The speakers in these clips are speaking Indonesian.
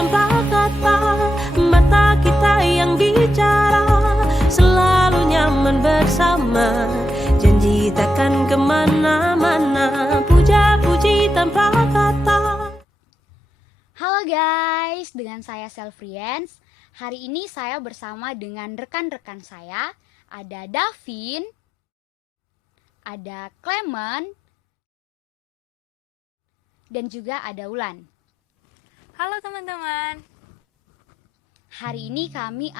tanpa kata, mata kita yang bicara, selalu nyaman bersama, janji takkan kemana-mana, puja-puji tanpa kata. Halo guys, dengan saya Selfriens. Hari ini saya bersama dengan rekan-rekan saya. Ada Davin, ada Clement, dan juga ada Ulan. Halo teman-teman. Hari ini kami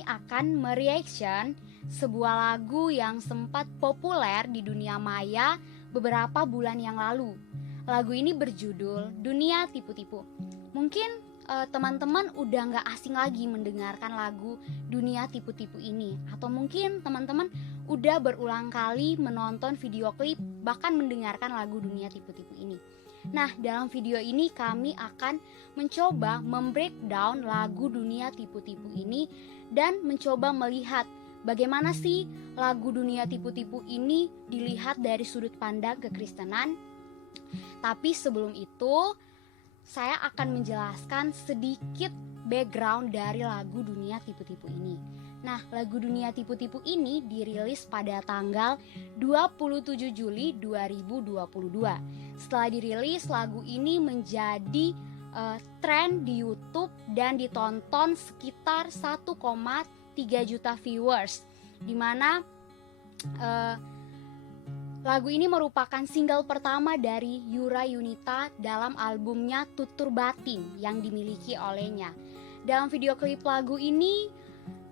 akan mereaction sebuah lagu yang sempat populer di dunia maya beberapa bulan yang lalu. Lagu ini berjudul Dunia Tipu-Tipu. Mungkin teman-teman udah gak asing lagi mendengarkan lagu Dunia Tipu-Tipu ini. Atau mungkin teman-teman udah berulang kali menonton video klip, bahkan mendengarkan lagu Dunia Tipu-Tipu ini. Nah, dalam video ini kami akan mencoba membreakdown lagu Dunia Tipu-Tipu ini dan mencoba melihat bagaimana sih lagu Dunia Tipu-Tipu ini dilihat dari sudut pandang kekristenan. Tapi sebelum itu, saya akan menjelaskan sedikit background dari lagu Dunia Tipu-Tipu ini. Nah, lagu Dunia Tipu-Tipu ini dirilis pada tanggal 27 Juli 2022. Setelah dirilis, lagu ini menjadi tren di YouTube dan ditonton sekitar 1,3 juta viewers, di mana lagu ini merupakan single pertama dari Yura Yunita dalam albumnya Tutur Batin yang dimiliki olehnya. Dalam video klip lagu ini,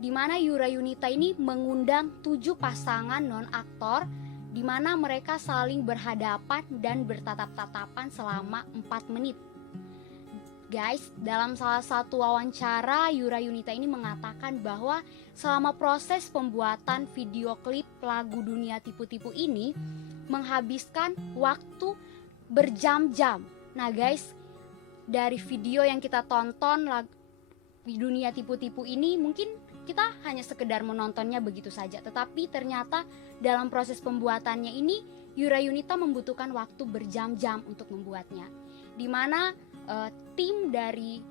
di mana Yura Yunita ini mengundang 7 pasangan non-aktor, di mana mereka saling berhadapan dan bertatap-tatapan selama 4 menit. Guys, dalam salah satu wawancara, Yura Yunita ini mengatakan bahwa selama proses pembuatan video klip lagu Dunia Tipu-Tipu ini menghabiskan waktu berjam-jam. Nah guys, dari video yang kita tonton lagu Dunia Tipu-Tipu ini, mungkin kita hanya sekedar menontonnya begitu saja, tetapi ternyata dalam proses pembuatannya ini Yura Yunita membutuhkan waktu berjam-jam untuk membuatnya, di mana tim dari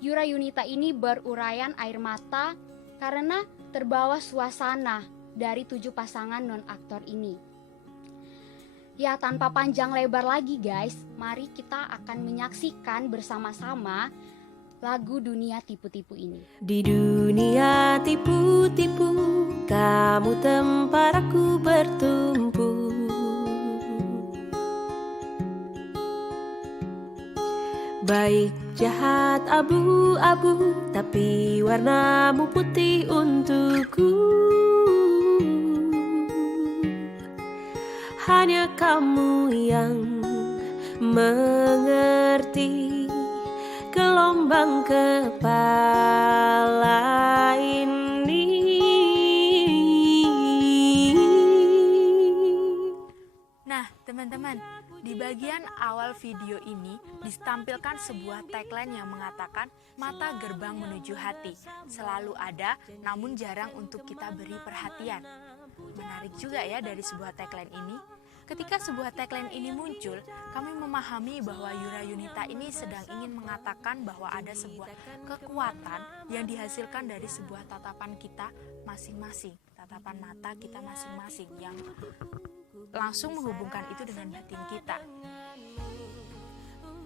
Yura Yunita ini berurayan air mata karena terbawa suasana dari 7 pasangan non-aktor ini. Ya, tanpa panjang lebar lagi guys, mari kita akan menyaksikan bersama-sama lagu Dunia Tipu-Tipu ini. Di dunia tipu-tipu, kamu tempat aku bertumpu. Baik jahat abu-abu, tapi warnamu putih untukku. Hanya kamu yang mengerti gelombang kepala ini. Nah, teman-teman, di bagian awal video ini ditampilkan sebuah tagline yang mengatakan mata gerbang menuju hati. Selalu ada, namun jarang untuk kita beri perhatian. Menarik juga ya dari sebuah tagline ini. Ketika sebuah tagline ini muncul, kami memahami bahwa Yura Yunita ini sedang ingin mengatakan bahwa ada sebuah kekuatan yang dihasilkan dari sebuah tatapan kita masing-masing, tatapan mata kita masing-masing yang langsung menghubungkan itu dengan batin kita.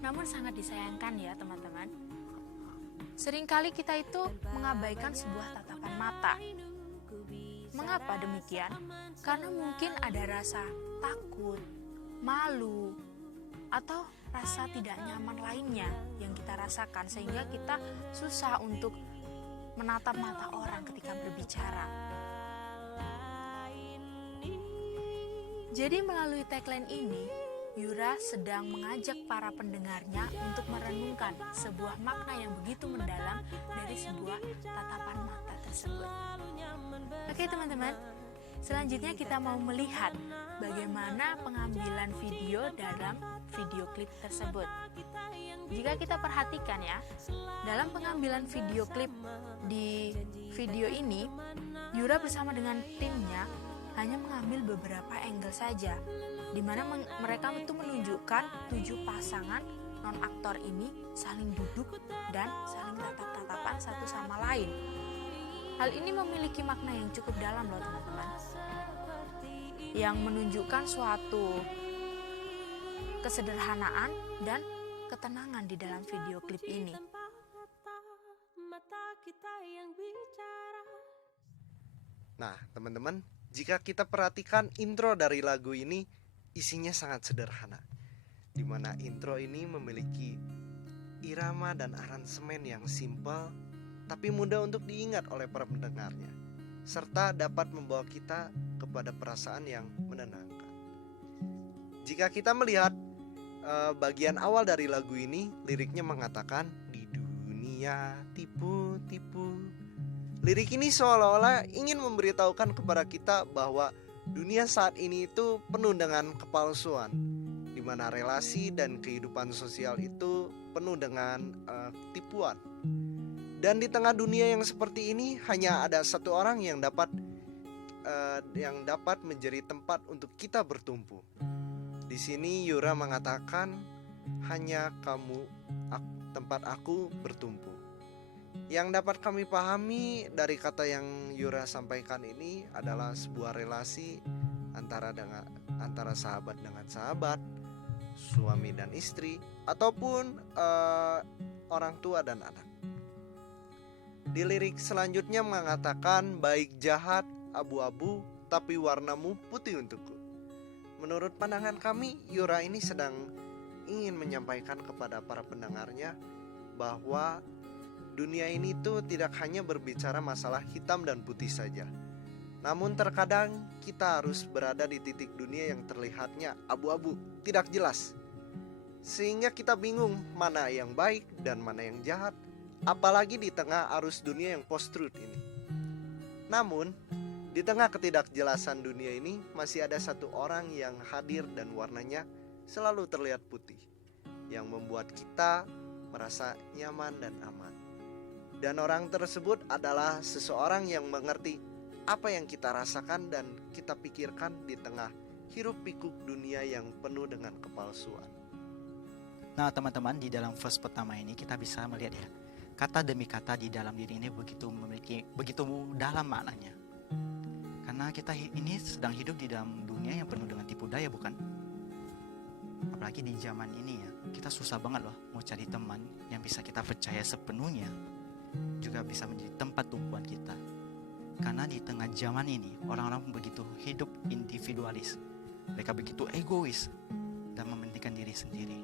Namun sangat disayangkan ya teman-teman, seringkali kita itu mengabaikan sebuah tatapan mata. Mengapa demikian? Karena mungkin ada rasa takut, malu, atau rasa tidak nyaman lainnya yang kita rasakan, sehingga kita susah untuk menatap mata orang ketika berbicara. Jadi melalui tagline ini, Yura sedang mengajak para pendengarnya untuk merenungkan sebuah makna yang begitu mendalam dari sebuah tatapan mata tersebut. Oke teman-teman, selanjutnya kita mau melihat bagaimana pengambilan video dalam video klip tersebut. Jika kita perhatikan ya, dalam pengambilan video klip di video ini, Yura bersama dengan timnya hanya mengambil beberapa angle saja, di mana mereka itu menunjukkan 7 pasangan non-aktor ini saling duduk dan saling tatap-tatapan satu sama lain. Hal ini memiliki makna yang cukup dalam loh teman-teman, yang menunjukkan suatu kesederhanaan dan ketenangan di dalam video klip ini. Nah, teman-teman, jika kita perhatikan intro dari lagu ini, isinya sangat sederhana, di mana intro ini memiliki irama dan aransemen yang simpel, tapi mudah untuk diingat oleh para pendengarnya, serta dapat membawa kita kepada perasaan yang menenangkan. Jika kita melihat bagian awal dari lagu ini, liriknya mengatakan, di dunia tipu-tipu. Lirik ini seolah-olah ingin memberitahukan kepada kita bahwa dunia saat ini itu penuh dengan kepalsuan, di mana relasi dan kehidupan sosial itu penuh dengan tipuan. Dan di tengah dunia yang seperti ini, hanya ada satu orang yang dapat menjadi tempat untuk kita bertumpu. Di sini Yura mengatakan, hanya kamu tempat aku bertumpu. Yang dapat kami pahami dari kata yang Yura sampaikan ini adalah sebuah relasi antara sahabat dengan sahabat, suami dan istri, ataupun orang tua dan anak. Di lirik selanjutnya mengatakan, baik jahat abu-abu, tapi warnamu putih untukku. Menurut pandangan kami, Yura ini sedang ingin menyampaikan kepada para pendengarnya bahwa dunia ini tuh tidak hanya berbicara masalah hitam dan putih saja. Namun terkadang kita harus berada di titik dunia yang terlihatnya abu-abu, tidak jelas, sehingga kita bingung mana yang baik dan mana yang jahat, apalagi di tengah arus dunia yang post-truth ini. Namun, di tengah ketidakjelasan dunia ini masih ada satu orang yang hadir dan warnanya selalu terlihat putih, yang membuat kita merasa nyaman dan aman. Dan orang tersebut adalah seseorang yang mengerti apa yang kita rasakan dan kita pikirkan di tengah hiruk pikuk dunia yang penuh dengan kepalsuan. Nah teman-teman, di dalam verse pertama ini kita bisa melihat ya, kata demi kata di dalam diri ini begitu dalam maknanya. Karena kita ini sedang hidup di dalam dunia yang penuh dengan tipu daya, bukan? Apalagi di zaman ini ya, kita susah banget loh mau cari teman yang bisa kita percaya sepenuhnya, juga bisa menjadi tempat tumpuan kita. Karena di tengah zaman ini orang-orang begitu hidup individualis, mereka begitu egois dan mementingkan diri sendiri.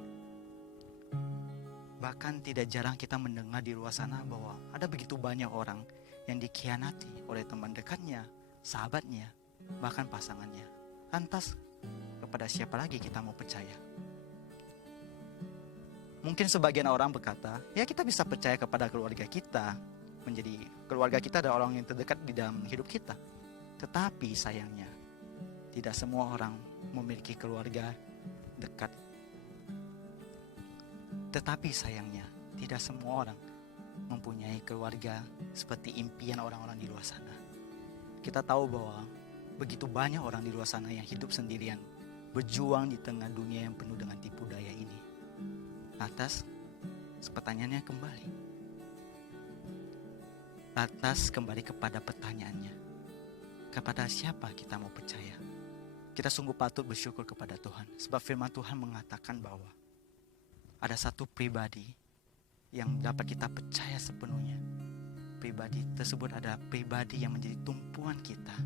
Bahkan tidak jarang kita mendengar di luar sana bahwa ada begitu banyak orang yang dikhianati oleh teman dekatnya, sahabatnya, bahkan pasangannya. Lantas kepada siapa lagi kita mau percaya? Mungkin sebagian orang berkata, ya kita bisa percaya kepada keluarga kita, menjadi keluarga kita adalah orang yang terdekat di dalam hidup kita. Tetapi sayangnya, tidak semua orang memiliki keluarga dekat. Tetapi sayangnya, tidak semua orang mempunyai keluarga seperti impian orang-orang di luar sana. Kita tahu bahwa begitu banyak orang di luar sana yang hidup sendirian, berjuang di tengah dunia yang penuh dengan tipu daya ini. Lantas, pertanyaannya kembali. Lantas kembali kepada pertanyaannya. Kepada siapa kita mau percaya? Kita sungguh patut bersyukur kepada Tuhan. Sebab firman Tuhan mengatakan bahwa ada satu pribadi yang dapat kita percaya sepenuhnya. Pribadi tersebut adalah pribadi yang menjadi tumpuan kita.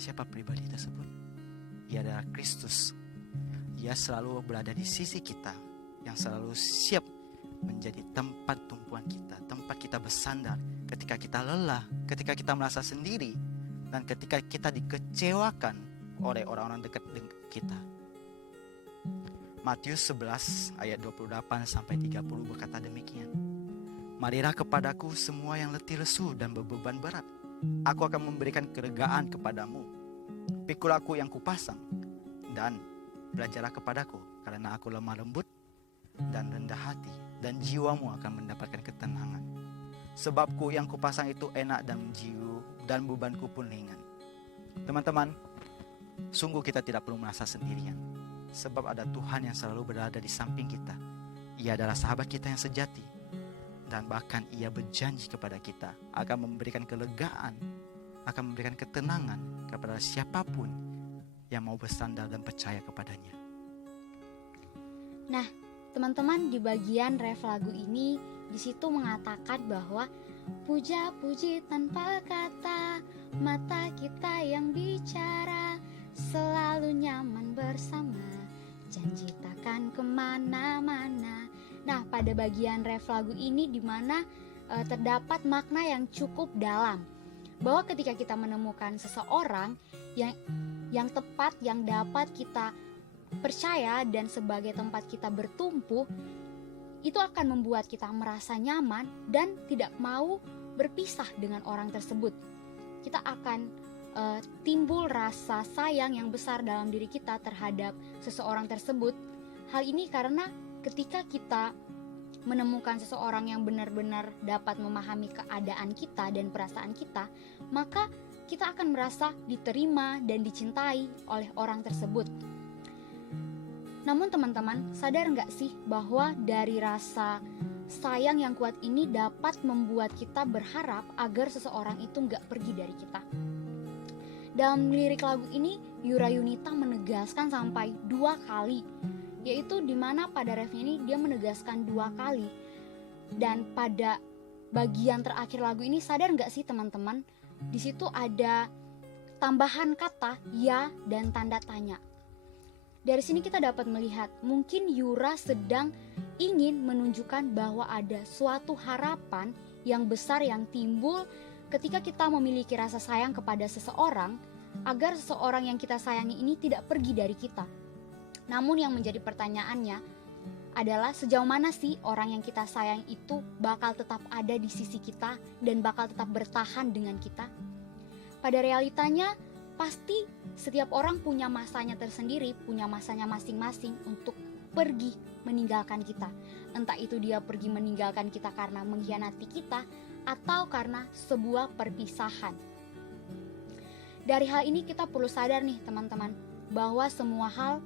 Siapa pribadi tersebut? Ia adalah Kristus. Ia selalu berada di sisi kita, yang selalu siap menjadi tempat tumpuan kita, tempat kita bersandar ketika kita lelah, ketika kita merasa sendiri, dan ketika kita dikecewakan oleh orang-orang dekat dengan kita. Matius 11 ayat 28-30 berkata demikian. Marilah kepadaku semua yang letih lesu dan berbeban berat, aku akan memberikan kelegaan kepadamu. Pikul aku yang kupasang, dan belajarlah kepadaku, karena aku lemah lembut dan rendah hati, dan jiwamu akan mendapatkan ketenangan. Sebabku yang kupasang itu enak dan bebanku pun ringan. Teman-teman, sungguh kita tidak perlu merasa sendirian, sebab ada Tuhan yang selalu berada di samping kita, Ia adalah sahabat kita yang sejati, dan bahkan ia berjanji kepada kita akan memberikan kelegaan, akan memberikan ketenangan kepada siapapun yang mau bersandar dan percaya kepadanya. Nah, teman-teman, di bagian ref lagu ini di situ mengatakan bahwa puja-puji tanpa kata, mata kita yang bicara, selalu nyaman bersama, janji takkan kemana-mana. Nah, pada bagian ref lagu ini di mana terdapat makna yang cukup dalam, bahwa ketika kita menemukan seseorang yang tepat, yang dapat kita percaya dan sebagai tempat kita bertumpu, itu akan membuat kita merasa nyaman dan tidak mau berpisah dengan orang tersebut. Kita akan timbul rasa sayang yang besar dalam diri kita terhadap seseorang tersebut. Hal ini karena ketika kita menemukan seseorang yang benar-benar dapat memahami keadaan kita dan perasaan kita, maka kita akan merasa diterima dan dicintai oleh orang tersebut. Namun teman-teman, sadar nggak sih bahwa dari rasa sayang yang kuat ini dapat membuat kita berharap agar seseorang itu nggak pergi dari kita. Dalam lirik lagu ini, Yura Yunita menegaskan sampai 2 kali, yaitu dimana pada refnya ini dia menegaskan 2 kali. Dan pada bagian terakhir lagu ini, sadar nggak sih teman-teman, di situ ada tambahan kata ya dan tanda tanya. Dari sini kita dapat melihat mungkin Yura sedang ingin menunjukkan bahwa ada suatu harapan yang besar yang timbul ketika kita memiliki rasa sayang kepada seseorang, agar seseorang yang kita sayangi ini tidak pergi dari kita. Namun yang menjadi pertanyaannya adalah sejauh mana sih orang yang kita sayang itu bakal tetap ada di sisi kita dan bakal tetap bertahan dengan kita? Pada realitanya pasti setiap orang punya masanya tersendiri, punya masanya masing-masing untuk pergi meninggalkan kita. Entah itu dia pergi meninggalkan kita karena mengkhianati kita atau karena sebuah perpisahan. Dari hal ini kita perlu sadar nih teman-teman, bahwa semua hal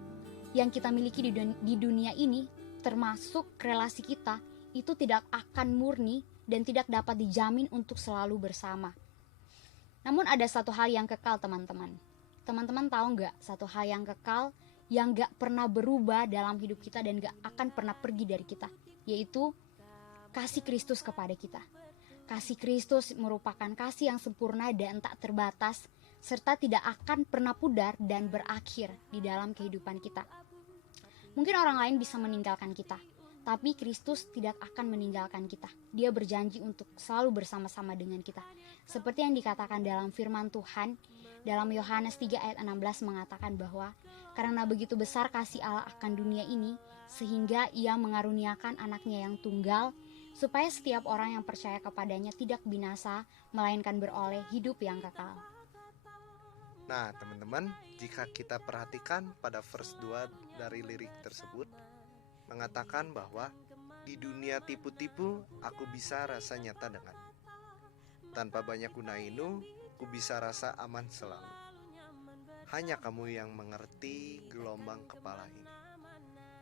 yang kita miliki di dunia ini, termasuk relasi kita, itu tidak akan murni dan tidak dapat dijamin untuk selalu bersama. Namun ada satu hal yang kekal teman-teman. Teman-teman tahu nggak satu hal yang kekal yang nggak pernah berubah dalam hidup kita dan nggak akan pernah pergi dari kita, yaitu kasih Kristus kepada kita. Kasih Kristus merupakan kasih yang sempurna dan tak terbatas, serta tidak akan pernah pudar dan berakhir di dalam kehidupan kita. Mungkin orang lain bisa meninggalkan kita, tapi Kristus tidak akan meninggalkan kita. Dia berjanji untuk selalu bersama-sama dengan kita. Seperti yang dikatakan dalam firman Tuhan, dalam Yohanes 3 ayat 16 mengatakan bahwa karena begitu besar kasih Allah akan dunia ini, sehingga ia mengaruniakan anaknya yang tunggal, supaya setiap orang yang percaya kepadanya tidak binasa, melainkan beroleh hidup yang kekal. Nah teman-teman, jika kita perhatikan pada verse 2 dari lirik tersebut, mengatakan bahwa di dunia tipu-tipu aku bisa rasa nyata dengan. Tanpa banyak gunainu, ku bisa rasa aman selalu. Hanya kamu yang mengerti gelombang kepala ini.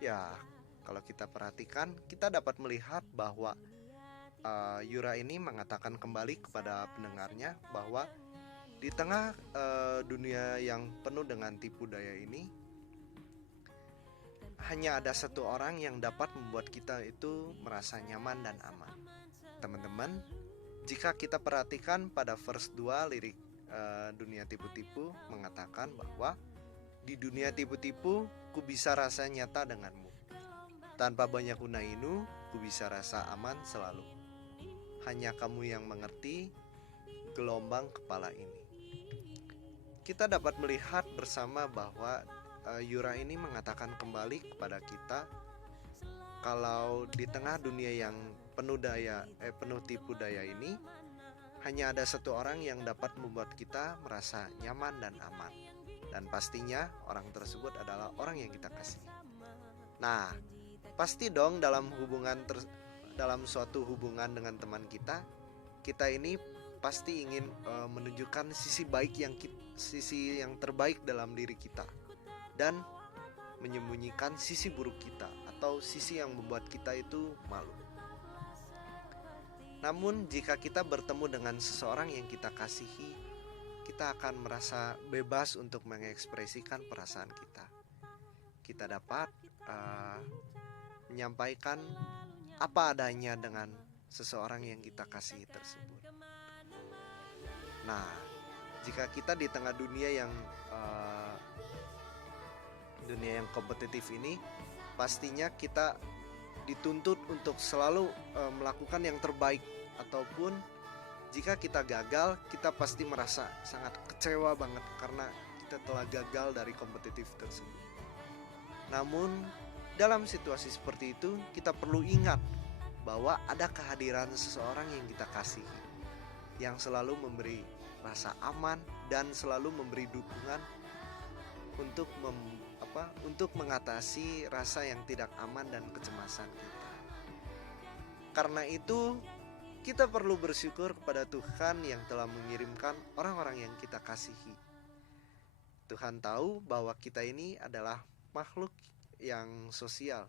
Ya, kalau kita perhatikan, kita dapat melihat bahwa Yura ini mengatakan kembali kepada pendengarnya bahwa di tengah dunia yang penuh dengan tipu daya ini, hanya ada satu orang yang dapat membuat kita itu merasa nyaman dan aman. Teman-teman, jika kita perhatikan pada verse 2 lirik dunia tipu-tipu mengatakan bahwa di dunia tipu-tipu ku bisa rasa nyata denganmu. Tanpa banyak gunainu, ku bisa rasa aman selalu. Hanya kamu yang mengerti gelombang kepala ini. Kita dapat melihat bersama bahwa Yura ini mengatakan kembali kepada kita kalau di tengah dunia yang penuh tipu daya ini, hanya ada satu orang yang dapat membuat kita merasa nyaman dan aman. Dan pastinya orang tersebut adalah orang yang kita kasih. Nah, pasti dong dalam suatu hubungan dengan teman kita ini pasti ingin menunjukkan sisi yang terbaik dalam diri kita dan menyembunyikan sisi buruk kita atau sisi yang membuat kita itu malu. Namun jika kita bertemu dengan seseorang yang kita kasihi, kita akan merasa bebas untuk mengekspresikan perasaan kita. Kita dapat menyampaikan apa adanya dengan seseorang yang kita kasihi tersebut. Nah, jika kita di tengah dunia yang kompetitif ini, pastinya kita dituntut untuk selalu melakukan yang terbaik, ataupun jika kita gagal, kita pasti merasa sangat kecewa banget karena kita telah gagal dari kompetitif tersebut. Namun dalam situasi seperti itu, kita perlu ingat bahwa ada kehadiran seseorang yang kita kasihi, yang selalu memberi rasa aman dan selalu memberi dukungan untuk mengatasi rasa yang tidak aman dan kecemasan kita. Karena itu, kita perlu bersyukur kepada Tuhan yang telah mengirimkan orang-orang yang kita kasihi. Tuhan tahu bahwa kita ini adalah makhluk yang sosial,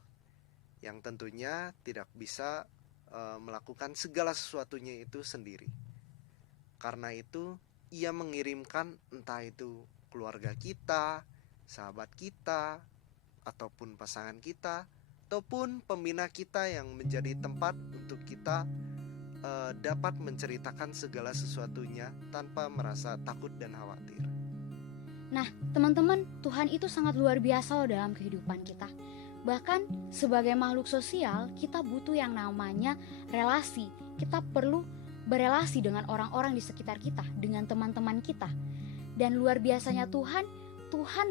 yang tentunya tidak bisa melakukan segala sesuatunya itu sendiri. Karena itu, Ia mengirimkan entah itu keluarga kita, sahabat kita, ataupun pasangan kita, ataupun pembina kita yang menjadi tempat untuk kita dapat menceritakan segala sesuatunya tanpa merasa takut dan khawatir. Nah, teman-teman, Tuhan itu sangat luar biasa loh dalam kehidupan kita. Bahkan sebagai makhluk sosial, kita butuh yang namanya relasi. Kita perlu berelasi dengan orang-orang di sekitar kita, dengan teman-teman kita. Dan luar biasanya Tuhan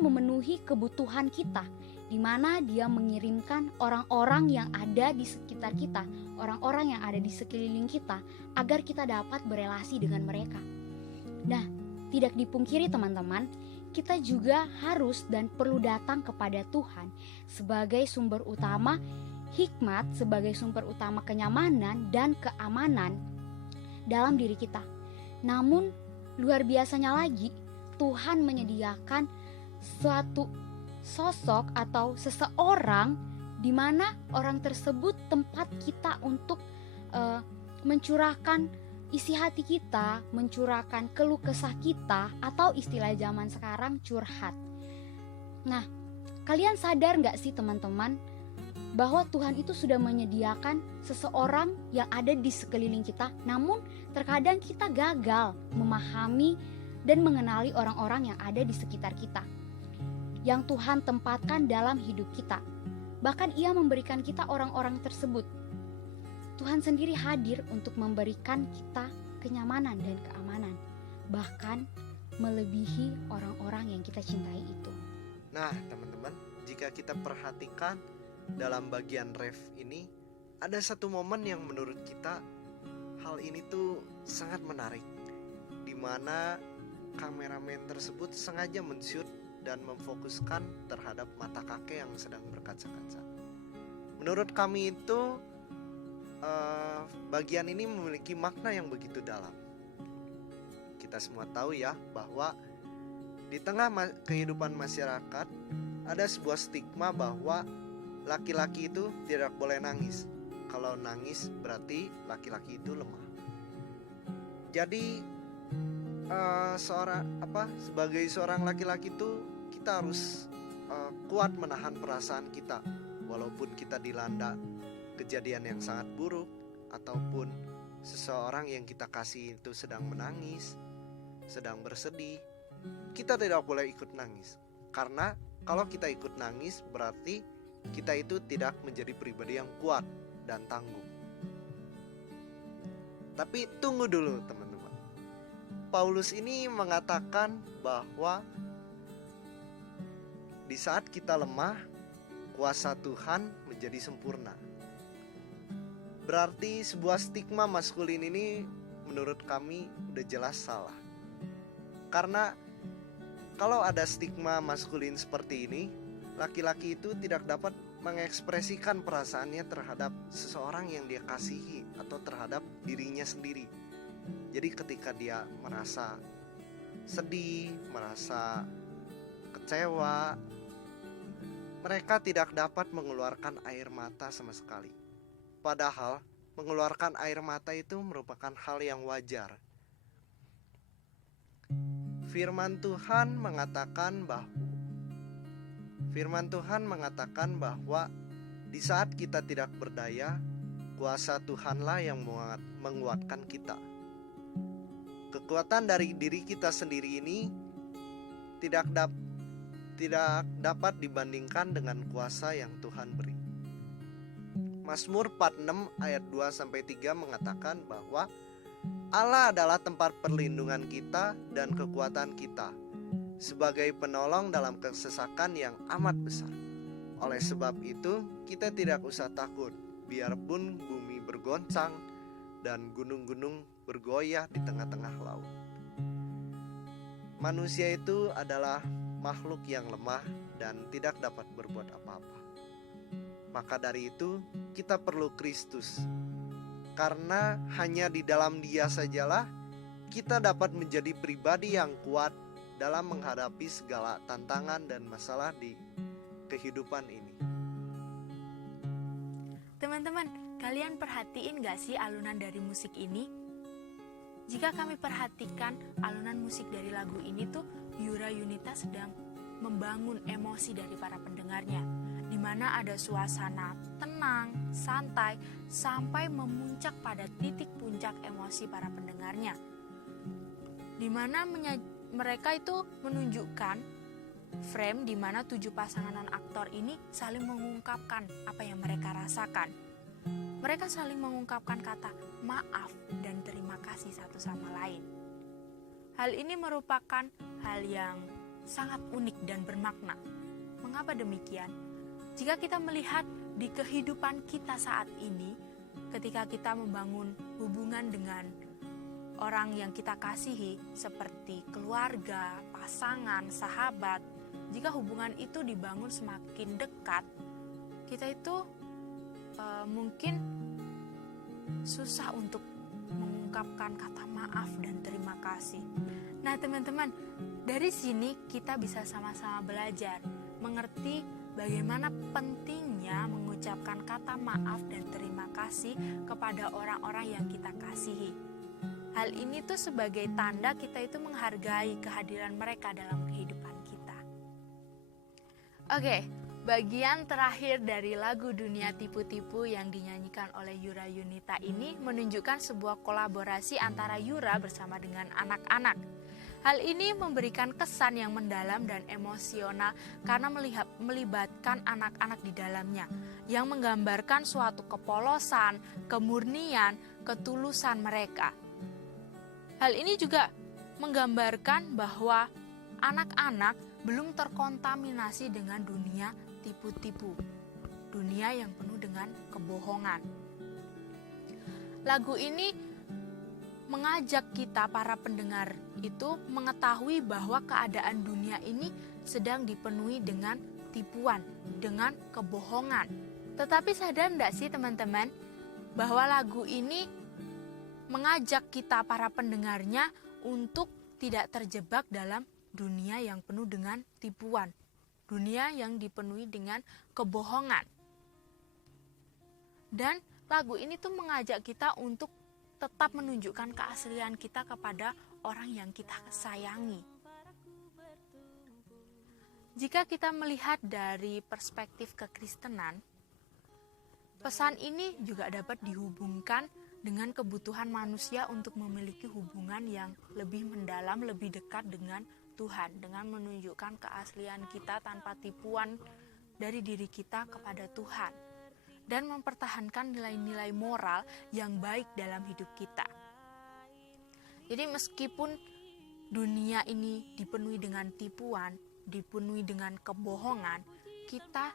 memenuhi kebutuhan kita, di mana Dia mengirimkan orang-orang yang ada di sekitar kita, orang-orang yang ada di sekeliling kita, agar kita dapat berelasi dengan mereka. Nah, tidak dipungkiri teman-teman, kita juga harus dan perlu datang kepada Tuhan sebagai sumber utama hikmat, sebagai sumber utama kenyamanan dan keamanan dalam diri kita. Namun, luar biasanya lagi, Tuhan menyediakan suatu sosok atau seseorang di mana orang tersebut tempat kita untuk mencurahkan isi hati kita, mencurahkan keluh kesah kita, atau istilah zaman sekarang curhat. Nah, kalian sadar gak sih teman-teman bahwa Tuhan itu sudah menyediakan seseorang yang ada di sekeliling kita, namun terkadang kita gagal memahami dan mengenali orang-orang yang ada di sekitar kita, yang Tuhan tempatkan dalam hidup kita. Bahkan Ia memberikan kita orang-orang tersebut. Tuhan sendiri hadir untuk memberikan kita kenyamanan dan keamanan, bahkan melebihi orang-orang yang kita cintai itu. Nah, teman-teman, jika kita perhatikan dalam bagian ref ini, ada satu momen yang menurut kita hal ini tuh sangat menarik, di mana kameramen tersebut sengaja men-shoot dan memfokuskan terhadap mata kakek yang sedang berkaca-kaca. Menurut kami itu bagian ini memiliki makna yang begitu dalam. Kita semua tahu ya bahwa di tengah kehidupan masyarakat ada sebuah stigma bahwa laki-laki itu tidak boleh nangis. Kalau nangis berarti laki-laki itu lemah. Jadi sebagai seorang laki-laki itu kita harus kuat menahan perasaan kita, walaupun kita dilanda kejadian yang sangat buruk, ataupun seseorang yang kita kasih itu sedang menangis, sedang bersedih. Kita tidak boleh ikut nangis, karena kalau kita ikut nangis berarti kita itu tidak menjadi pribadi yang kuat dan tangguh. Tapi tunggu dulu teman-teman, Paulus ini mengatakan bahwa di saat kita lemah, kuasa Tuhan menjadi sempurna. Berarti sebuah stigma maskulin ini menurut kami udah jelas salah. Karena kalau ada stigma maskulin seperti ini, laki-laki itu tidak dapat mengekspresikan perasaannya terhadap seseorang yang dia kasihi atau terhadap dirinya sendiri. Jadi ketika dia merasa sedih, merasa kecewa, mereka tidak dapat mengeluarkan air mata sama sekali. Padahal mengeluarkan air mata itu merupakan hal yang wajar. Firman Tuhan mengatakan bahwa di saat kita tidak berdaya, kuasa Tuhanlah yang menguatkan kita. Kekuatan dari diri kita sendiri ini tidak dapat dibandingkan dengan kuasa yang Tuhan beri. Mazmur 46 ayat 2-3 mengatakan bahwa Allah adalah tempat perlindungan kita dan kekuatan kita, sebagai penolong dalam kesesakan yang amat besar. Oleh sebab itu, kita tidak usah takut, biarpun bumi bergoncang dan gunung-gunung bergoyah di tengah-tengah laut. Manusia itu adalah makhluk yang lemah dan tidak dapat berbuat apa-apa. Maka dari itu, kita perlu Kristus. Karena hanya di dalam Dia sajalah kita dapat menjadi pribadi yang kuat dalam menghadapi segala tantangan dan masalah di kehidupan ini. Teman-teman, kalian perhatiin gak sih alunan dari musik ini? Jika kami perhatikan alunan musik dari lagu ini tuh, Yura Yunita sedang membangun emosi dari para pendengarnya, di mana ada suasana tenang, santai, sampai memuncak pada titik puncak emosi para pendengarnya, di mana mereka itu menunjukkan frame di mana 7 pasangan non-aktor ini saling mengungkapkan apa yang mereka rasakan. Mereka saling mengungkapkan kata maaf dan terima kasih satu sama lain. Hal ini merupakan hal yang sangat unik dan bermakna. Mengapa demikian? Jika kita melihat di kehidupan kita saat ini, ketika kita membangun hubungan dengan orang yang kita kasihi, seperti keluarga, pasangan, sahabat, jika hubungan itu dibangun semakin dekat, kita itu mungkin susah untuk mengungkapkan kata maaf dan terima kasih. Nah teman-teman, dari sini kita bisa sama-sama belajar, mengerti bagaimana pentingnya mengucapkan kata maaf dan terima kasih kepada orang-orang yang kita kasihi. Hal ini tuh sebagai tanda kita itu menghargai kehadiran mereka dalam kehidupan kita. Oke, bagian terakhir dari lagu Dunia Tipu-Tipu yang dinyanyikan oleh Yura Yunita ini menunjukkan sebuah kolaborasi antara Yura bersama dengan anak-anak. Hal ini memberikan kesan yang mendalam dan emosional karena melibatkan anak-anak di dalamnya, yang menggambarkan suatu kepolosan, kemurnian, ketulusan mereka. Hal ini juga menggambarkan bahwa anak-anak belum terkontaminasi dengan dunia tipu-tipu, dunia yang penuh dengan kebohongan. Lagu ini mengajak kita para pendengar itu mengetahui bahwa keadaan dunia ini sedang dipenuhi dengan tipuan, dengan kebohongan. Tetapi sadar tidak sih teman-teman bahwa lagu ini mengajak kita para pendengarnya untuk tidak terjebak dalam dunia yang penuh dengan tipuan, dunia yang dipenuhi dengan kebohongan. Dan lagu ini tuh mengajak kita untuk tetap menunjukkan keaslian kita kepada orang yang kita sayangi. Jika kita melihat dari perspektif kekristenan, pesan ini juga dapat dihubungkan dengan kebutuhan manusia untuk memiliki hubungan yang lebih mendalam, lebih dekat dengan Tuhan, dengan menunjukkan keaslian kita tanpa tipuan dari diri kita kepada Tuhan, dan mempertahankan nilai-nilai moral yang baik dalam hidup kita. Jadi meskipun dunia ini dipenuhi dengan tipuan, dipenuhi dengan kebohongan, kita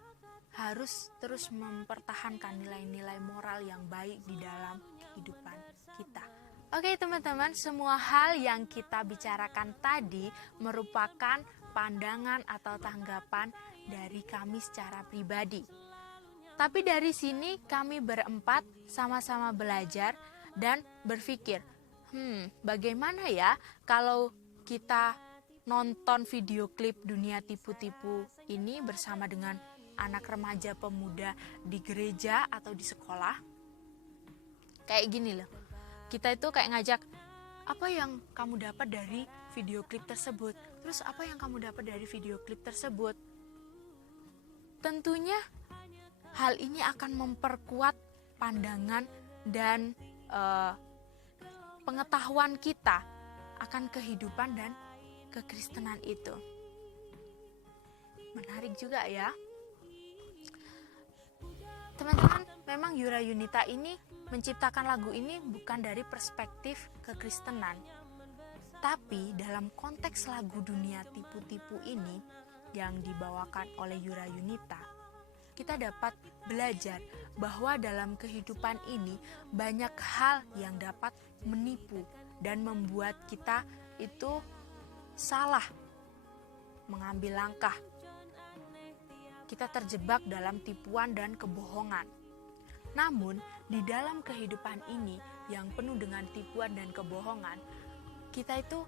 harus terus mempertahankan nilai-nilai moral yang baik di dalam kehidupan kita. Oke teman-teman, semua hal yang kita bicarakan tadi merupakan pandangan atau tanggapan dari kami secara pribadi. Tapi dari sini kami berempat sama-sama belajar dan berpikir, bagaimana ya kalau kita nonton video klip Dunia Tipu-Tipu ini bersama dengan anak remaja pemuda di gereja atau di sekolah. Kayak gini loh, kita itu kayak ngajak, apa yang kamu dapat dari video klip tersebut? Terus apa yang kamu dapat dari video klip tersebut? Tentunya hal ini akan memperkuat pandangan dan pengetahuan kita akan kehidupan dan kekristenan itu. Menarik juga ya. Teman-teman, memang Yura Yunita ini menciptakan lagu ini bukan dari perspektif kekristenan. Tapi dalam konteks lagu dunia tipu-tipu ini yang dibawakan oleh Yura Yunita, kita dapat belajar bahwa dalam kehidupan ini banyak hal yang dapat menipu dan membuat kita itu salah mengambil langkah. Kita terjebak dalam tipuan dan kebohongan. Namun, di dalam kehidupan ini yang penuh dengan tipuan dan kebohongan, kita itu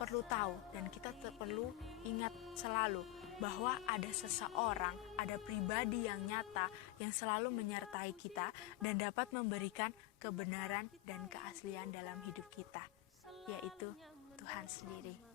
perlu tahu dan kita perlu ingat selalu bahwa ada seseorang, ada pribadi yang nyata yang selalu menyertai kita dan dapat memberikan kebenaran dan keaslian dalam hidup kita, yaitu Tuhan sendiri.